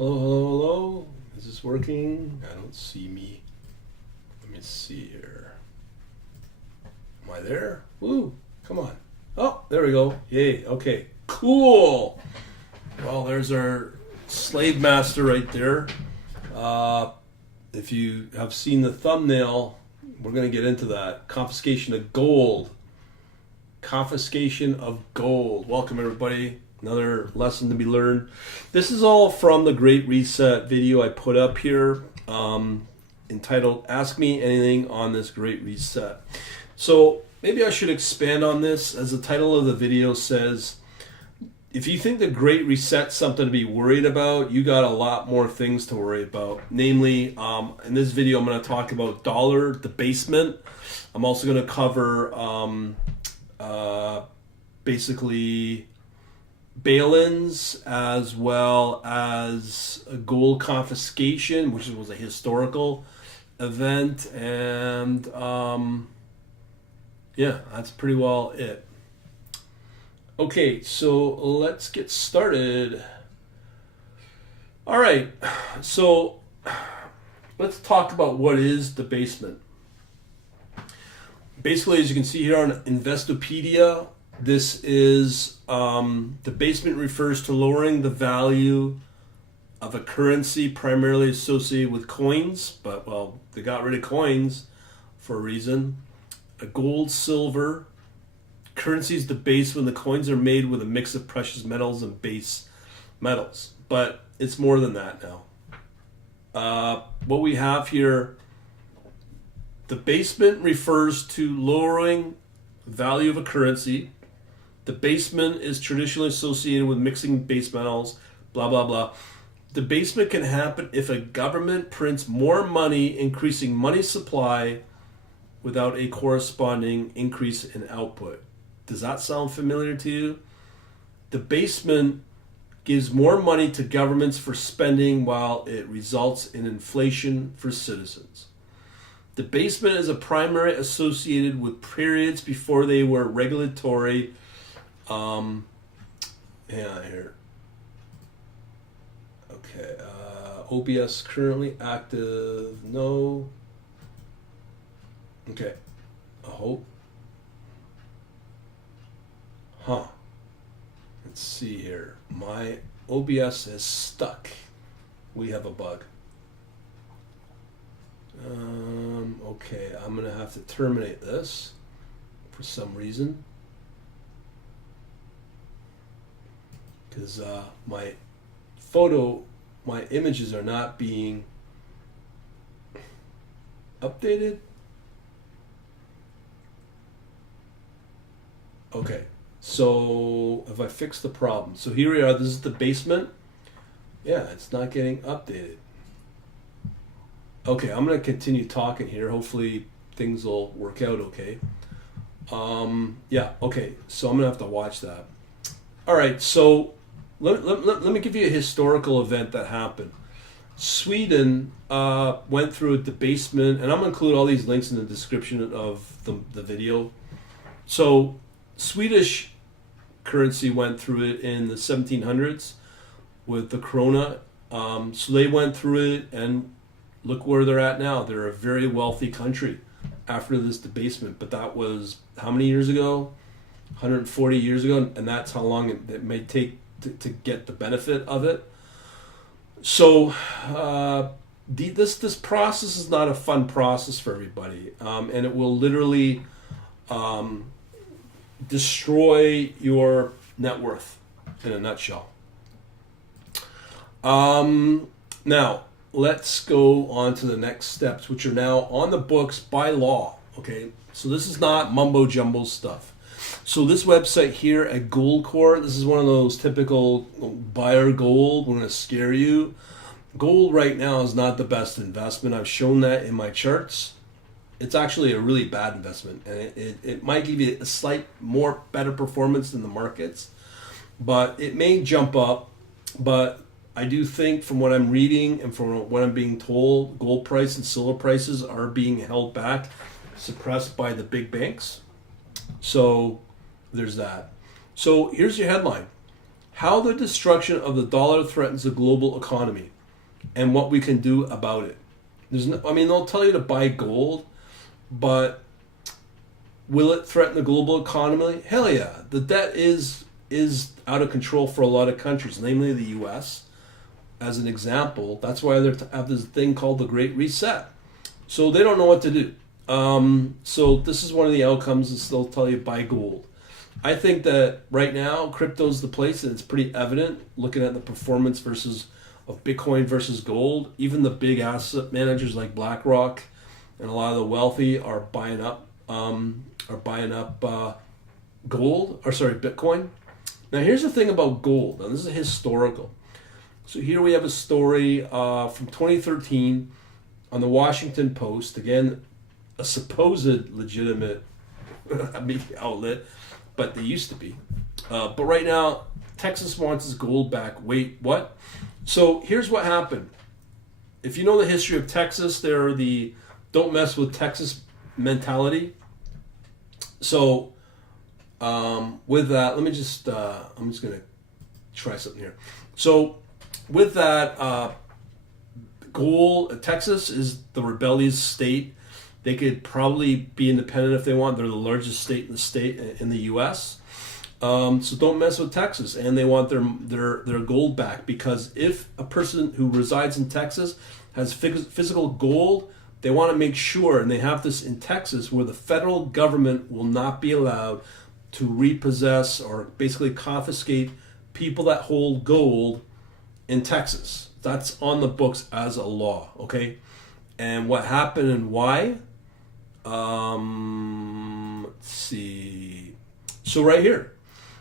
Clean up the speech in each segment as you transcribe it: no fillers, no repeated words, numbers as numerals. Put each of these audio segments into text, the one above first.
Hello, hello, hello. Is this working? I don't see me. Let me see here. Am I there? Woo! Come on. Oh, there we go. Yay. Okay. Cool. Well, there's our slave master right there. If you have seen the thumbnail, we're going to get into that. Confiscation of gold. Confiscation of gold. Welcome, everybody. Another lesson to be learned. This is all from the Great Reset video I put up here, entitled Ask Me Anything on This Great Reset. So maybe I should expand on this. As the title of the video says, if you think the Great Reset's something to be worried about, you got a lot more things to worry about. Namely, in this video I'm going to talk about dollar debasement. I'm also going to cover basically bail-ins, as well as a gold confiscation, which was a historical event, and yeah, that's pretty well it. Okay, so let's get started. All right, so let's talk about what is debasement. Basically, as you can see here on Investopedia, this is debasement refers to lowering the value of a currency primarily associated with coins, but well, they got rid of coins for a reason. A gold, silver. Currencies debase when the coins are made with a mix of precious metals and base metals, but it's more than that now. What we have here, debasement refers to lowering the value of a currency. Debasement is traditionally associated with mixing base metals, blah, blah, blah. Debasement can happen if a government prints more money, increasing money supply without a corresponding increase in output. Does that sound familiar to you? Debasement gives more money to governments for spending while it results in inflation for citizens. Debasement is a primary associated with periods before they were regulatory. Here. Okay. OBS currently active. No. Okay. I hope. Huh. Let's see here. My OBS is stuck. We have a bug. Okay, I'm going to have to terminate this for some reason. Because my images are not being updated. Okay, so have I fixed the problem? So here we are, this is the basement. Yeah, it's not getting updated. Okay, I'm going to continue talking here. Hopefully things will work out okay. Yeah, okay, so I'm going to have to watch that. All right, so let me give you a historical event that happened. Sweden went through a debasement, and I'm going to include all these links in the description of the video. So Swedish currency went through it in the 1700s with the krona. So they went through it, and look where they're at now. They're a very wealthy country after this debasement. But that was how many years ago? 140 years ago, and that's how long it may take to get the benefit of it. So this process is not a fun process for everybody, and it will literally destroy your net worth in a nutshell. Now, let's go on to the next steps, which are now on the books by law. Okay, so this is not mumbo jumbo stuff. So this website here at Goldcore, this is one of those typical buyer gold. We're going to scare you. Gold right now is not the best investment. I've shown that in my charts. It's actually a really bad investment, and it might give you a slight more better performance than the markets, but it may jump up. But I do think, from what I'm reading and from what I'm being told, gold price and silver prices are being held back, suppressed by the big banks. So there's that. So here's your headline. how the destruction of the dollar threatens the global economy and what we can do about it. They'll tell you to buy gold, but will it threaten the global economy? Hell yeah. The debt is out of control for a lot of countries, namely the U.S., as an example. That's why they have this thing called the Great Reset. So they don't know what to do. So this is one of the outcomes is they'll tell you buy gold. I think that right now crypto's the place, and it's pretty evident looking at the performance of Bitcoin versus gold. Even the big asset managers like BlackRock and a lot of the wealthy are buying up Bitcoin. Now here's the thing about gold. Now this is historical. So here we have a story from 2013 on the Washington Post. Again, a supposed legitimate media outlet, but they used to be. But right now, Texas wants its gold back. Wait, what? So here's what happened. If you know the history of Texas, they're the don't mess with Texas mentality. So with that, I'm just going to try something here. So with that, Texas is the rebellious state. They could probably be independent if they want. They're the largest state in the U.S. So don't mess with Texas, and they want their gold back, because if a person who resides in Texas has physical gold, they want to make sure, and they have this in Texas, where the federal government will not be allowed to repossess or basically confiscate people that hold gold in Texas. That's on the books as a law, okay? And what happened and why? Let's see. So right here.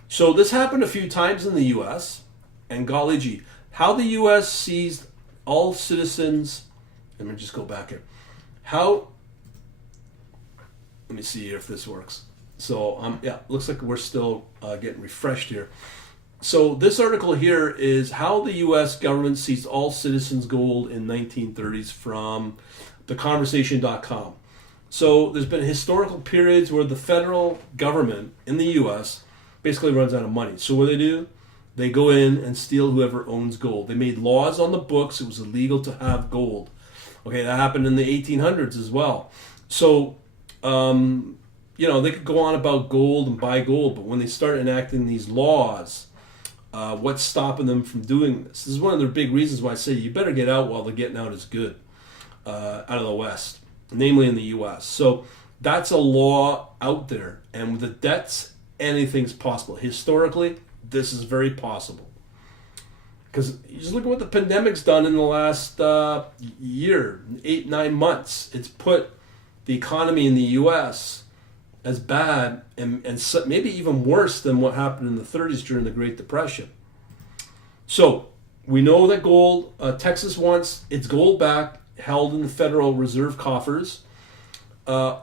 So this happened a few times in the U.S. And golly gee, how the U.S. seized all citizens. Let me just go back here. Let me see if this works. So looks like we're still getting refreshed here. So this article here is how the U.S. government seized all citizens' gold in 1930s from theconversation.com. So there's been historical periods where the federal government in the U.S. basically runs out of money. So what do? They go in and steal whoever owns gold. They made laws on the books. It was illegal to have gold. Okay, that happened in the 1800s as well. So, they could go on about gold and buy gold, but when they start enacting these laws, what's stopping them from doing this? This is one of their big reasons why I say you better get out while the getting out is good, out of the West, namely in the U.S. So that's a law out there, and with the debts, anything's possible. Historically, this is very possible. Because you just look at what the pandemic's done in the last year, 8-9 months. It's put the economy in the U.S. as bad and maybe even worse than what happened in the 30s during the Great Depression. So we know that gold, Texas wants its gold back, held in the Federal Reserve coffers. What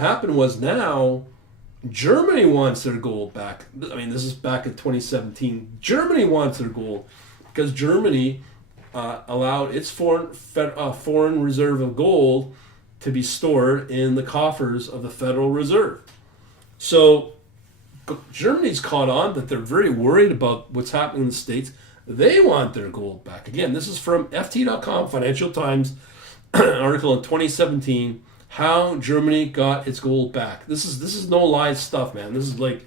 happened was now Germany wants their gold back. I mean, this is back in 2017. Germany wants their gold because Germany allowed its foreign reserve of gold to be stored in the coffers of the Federal Reserve. So Germany's caught on that they're very worried about what's happening in the States. They want their gold back. Again, this is from FT.com, Financial Times, article in 2017. How Germany got its gold back. This is no lie stuff, man. This is like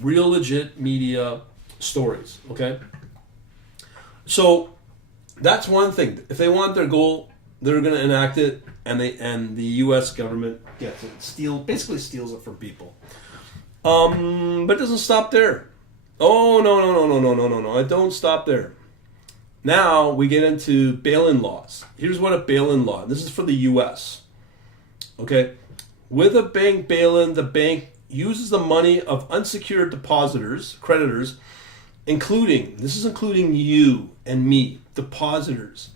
real legit media stories, okay? So that's one thing. If they want their gold, they're going to enact it, and the U.S. government gets it. Basically steals it from people. But it doesn't stop there. Oh, no. It don't stop there. Now we get into bail-in laws. Here's what a bail-in law. This is for the U.S., okay, with a bank bail-in, the bank uses the money of unsecured creditors, including you and me, depositors.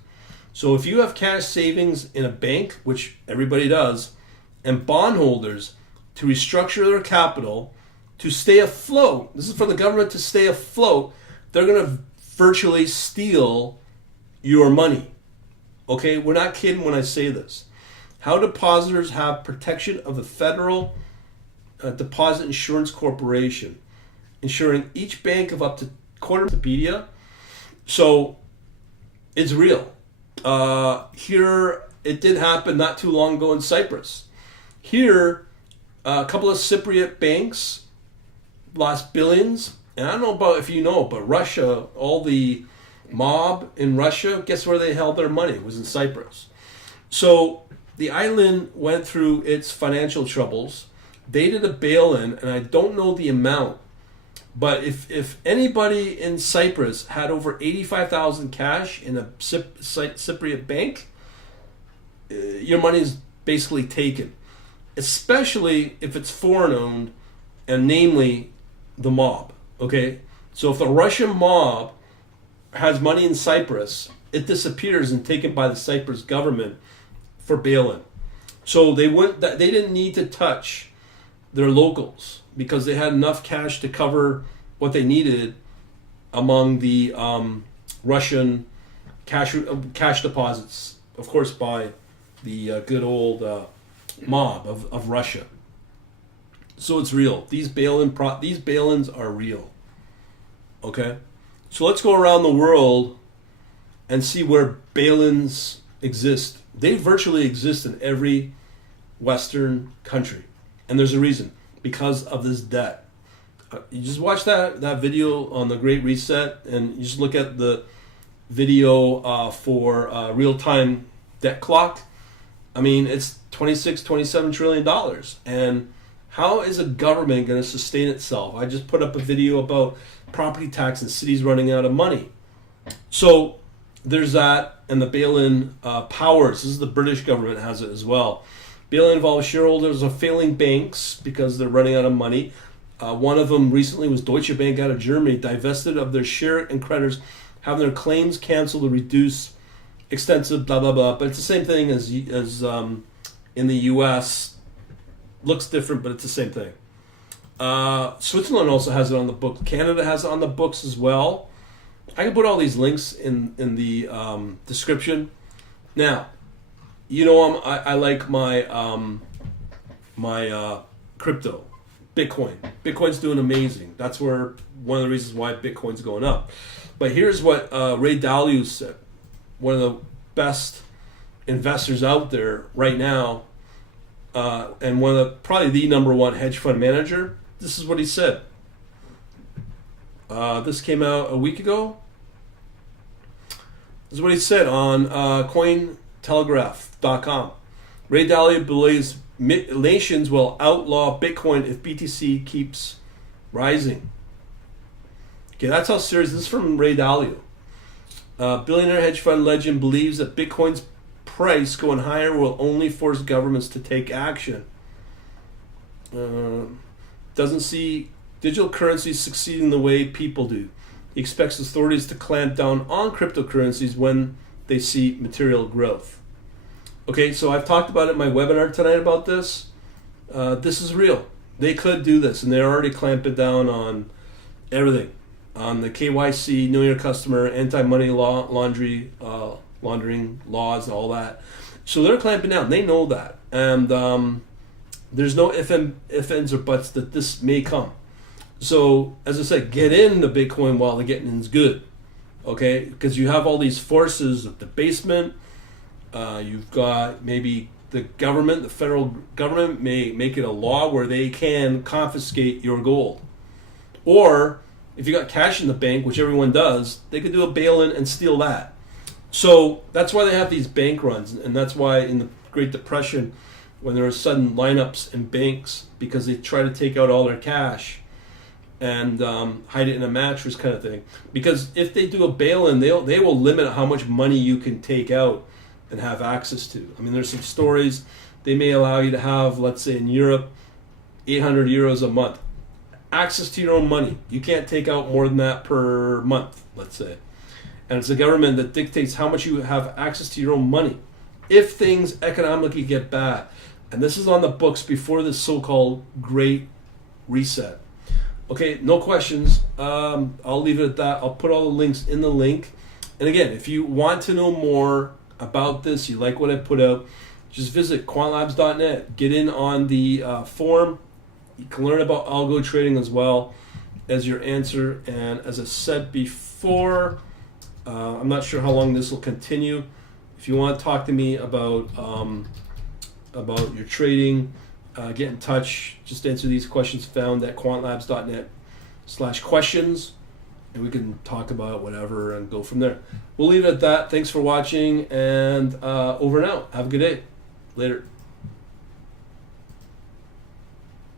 So if you have cash savings in a bank, which everybody does, and bondholders to restructure their capital to stay afloat, this is for the government to stay afloat, they're going to virtually steal your money. Okay, we're not kidding when I say this. How depositors have protection of the Federal Deposit Insurance Corporation. insuring each bank of up to quarter Wikipedia. So it's real. Here, it did happen not too long ago in Cyprus. Here, a couple of Cypriot banks lost billions. And I don't know about if you know, but Russia, all the mob in Russia, guess where they held their money? It was in Cyprus. So the island went through its financial troubles. They did a bail-in, and I don't know the amount. But if anybody in Cyprus had over 85,000 cash in a Cypriot bank, your money is basically taken. Especially if it's foreign owned, and namely the mob. Okay? So if the Russian mob has money in Cyprus, it disappears and taken by the Cyprus government for bail-in. So they didn't need to touch their locals because they had enough cash to cover what they needed among the Russian cash deposits, of course, by the good old mob of Russia. So it's real. These bail-ins are real. Okay? So let's go around the world and see where bail-ins exist. They virtually exist in every Western country. And there's a reason. Because of this debt. You just watch that video on the Great Reset, and you just look at the video for real-time debt clock. I mean, it's $27 trillion. And how is a government going to sustain itself? I just put up a video about property tax and cities running out of money. So there's that, and the bail-in powers. This is the British government has it as well. Bail-in involves shareholders of failing banks because they're running out of money. One of them recently was Deutsche Bank out of Germany, divested of their share and creditors, having their claims canceled to reduce extensive blah, blah, blah. But it's the same thing as in the U.S., looks different, but it's the same thing. Switzerland also has it on the book. Canada has it on the books as well. I can put all these links in the description. Now, you know I like my my crypto, Bitcoin. Bitcoin's doing amazing. That's where one of the reasons why Bitcoin's going up. But here's what Ray Dalio said, one of the best investors out there right now. And one of the probably the number one hedge fund manager. This is what he said. This came out a week ago. This is what he said on Cointelegraph.com. Ray Dalio believes nations will outlaw Bitcoin if BTC keeps rising. Okay, that's how serious. This is from Ray Dalio. Billionaire hedge fund legend believes that Bitcoin's price going higher will only force governments to take action. Doesn't see digital currencies succeeding the way people do. He expects authorities to clamp down on cryptocurrencies when they see material growth. Okay, so I've talked about it in my webinar tonight about this. This is real. They could do this, and they're already clamping down on everything. On the KYC, know your customer, anti-money laundering laws, all that. So they're clamping down. They know that. And there's no ifs, ands, or buts that this may come. So, as I said, get into Bitcoin while the getting in is good. Okay? Because you have all these forces of debasement. You've got maybe the government, the federal government may make it a law where they can confiscate your gold. Or, if you got cash in the bank, which everyone does, they could do a bail-in and steal that. So that's why they have these bank runs, and that's why in the Great Depression, when there were sudden lineups in banks because they try to take out all their cash and hide it in a mattress kind of thing. Because if they do a bail-in, they will limit how much money you can take out and have access to. I mean, there's some stories. They may allow you to have, let's say in Europe, 800 euros a month. Access to your own money. You can't take out more than that per month, let's say. And it's the government that dictates how much you have access to your own money if things economically get bad. And this is on the books before this so-called Great Reset. Okay, no questions. I'll leave it at that. I'll put all the links in the link. And again, if you want to know more about this, you like what I put out, just visit quantlabs.net. Get in on the forum. You can learn about algo trading as well. as your answer. And as I said before, I'm not sure how long this will continue. If you want to talk to me about your trading, get in touch. Just answer these questions found at quantlabs.net/questions, and we can talk about whatever and go from there. We'll leave it at that. Thanks for watching, and over and out. Have a good day. Later.